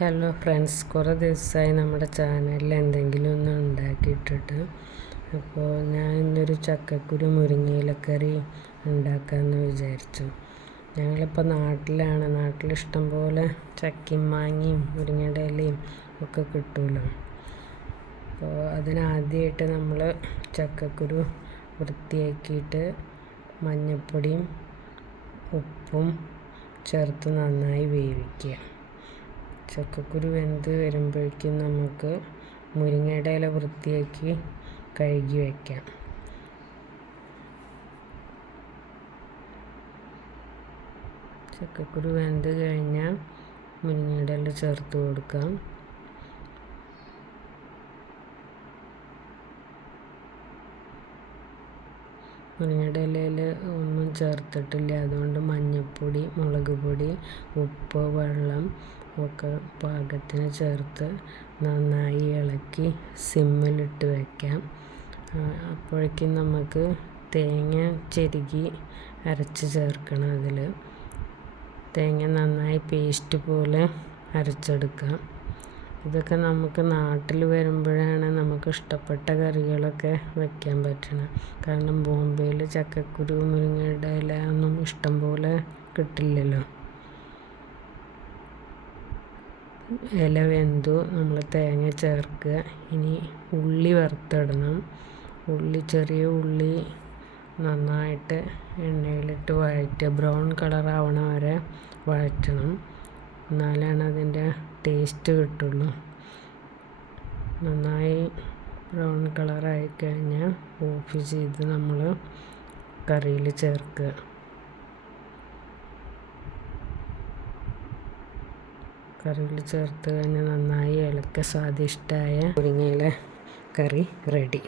Hello friends, കുറേ ദിവസമായി നമ്മുടെ ചാനലിൽ എന്തെങ്കിലും ഒന്ന് ഉണ്ടാക്കിയിട്ടിട്ട്. അപ്പോൾ ഞാൻ ഇന്നൊരു ചക്കക്കുരു മുരിങ്ങയിലക്കറി ഉണ്ടാക്കാമെന്ന് വിചാരിച്ചു. ഞങ്ങളിപ്പോൾ നാട്ടിലാണ്. നാട്ടിലിഷ്ടം പോലെ ചക്കയും മാങ്ങയും മുരിങ്ങയുടെ ഇലയും ഒക്കെ കിട്ടുമല്ലോ. അപ്പോൾ അതിനാദ്യമായിട്ട് നമ്മൾ ചക്കക്കുരു വൃത്തിയാക്കിയിട്ട് മഞ്ഞൾപ്പൊടിയും ഉപ്പും ചേർത്ത് നന്നായി വേവിക്കുക. ചക്കക്കുരു വെന്ത് വരുമ്പോഴേക്കും നമുക്ക് മുരിങ്ങയുടെ ഇല വൃത്തിയാക്കി കഴുകി വയ്ക്കാം. ചക്കക്കുരു വെന്ത് കഴിഞ്ഞാൽ മുരിങ്ങയുടെ ഇല ചേർത്ത് കൊടുക്കാം. മുരിങ്ങയുടെ ഇലയിൽ ഒന്നും ചേർത്തിട്ടില്ല, അതുകൊണ്ട് മഞ്ഞൾപ്പൊടി, മുളക് പൊടി, ഉപ്പ്, വെള്ളം ഒക്കെ പാകത്തിന് ചേർത്ത് നന്നായി ഇളക്കി സിമ്മിലിട്ട് വയ്ക്കാം. അപ്പോഴേക്കും നമുക്ക് തേങ്ങ ചിരകി അരച്ച് ചേർക്കണം. അതിൽ തേങ്ങ നന്നായി പേസ്റ്റ് പോലെ അരച്ചെടുക്കാം. ഇതൊക്കെ നമുക്ക് നാട്ടിൽ വരുമ്പോഴാണ് നമുക്ക് ഇഷ്ടപ്പെട്ട കറികളൊക്കെ വയ്ക്കാൻ പറ്റണം. കാരണം ബോംബെയിൽ ചക്കക്കുരു മുരിങ്ങയുടെ ഇല ഒന്നും ഇഷ്ടം പോലെ കിട്ടില്ലല്ലോ. ഇല വെന്തു, നമ്മൾ തേങ്ങ ചേർക്കുക. ഇനി ഉള്ളി വറുത്തിടണം. ചെറിയ ഉള്ളി നന്നായിട്ട് എണ്ണയിലിട്ട് വഴറ്റുക. ബ്രൗൺ കളറാവണ വരെ വഴറ്റണം, എന്നാലാണ് അതിൻ്റെ ടേസ്റ്റ് കിട്ടുള്ളൂ. നന്നായി ബ്രൗൺ കളറായി കഴിഞ്ഞാൽ ഓഫ് ചെയ്ത് നമ്മൾ കറിയിൽ ചേർക്കുക. കറിയിൽ ചേർത്ത് കഴിഞ്ഞാൽ നന്നായി ഇളക്കുക. സ്വാദിഷ്ടമായ മുരിങ്ങയില കറി റെഡി.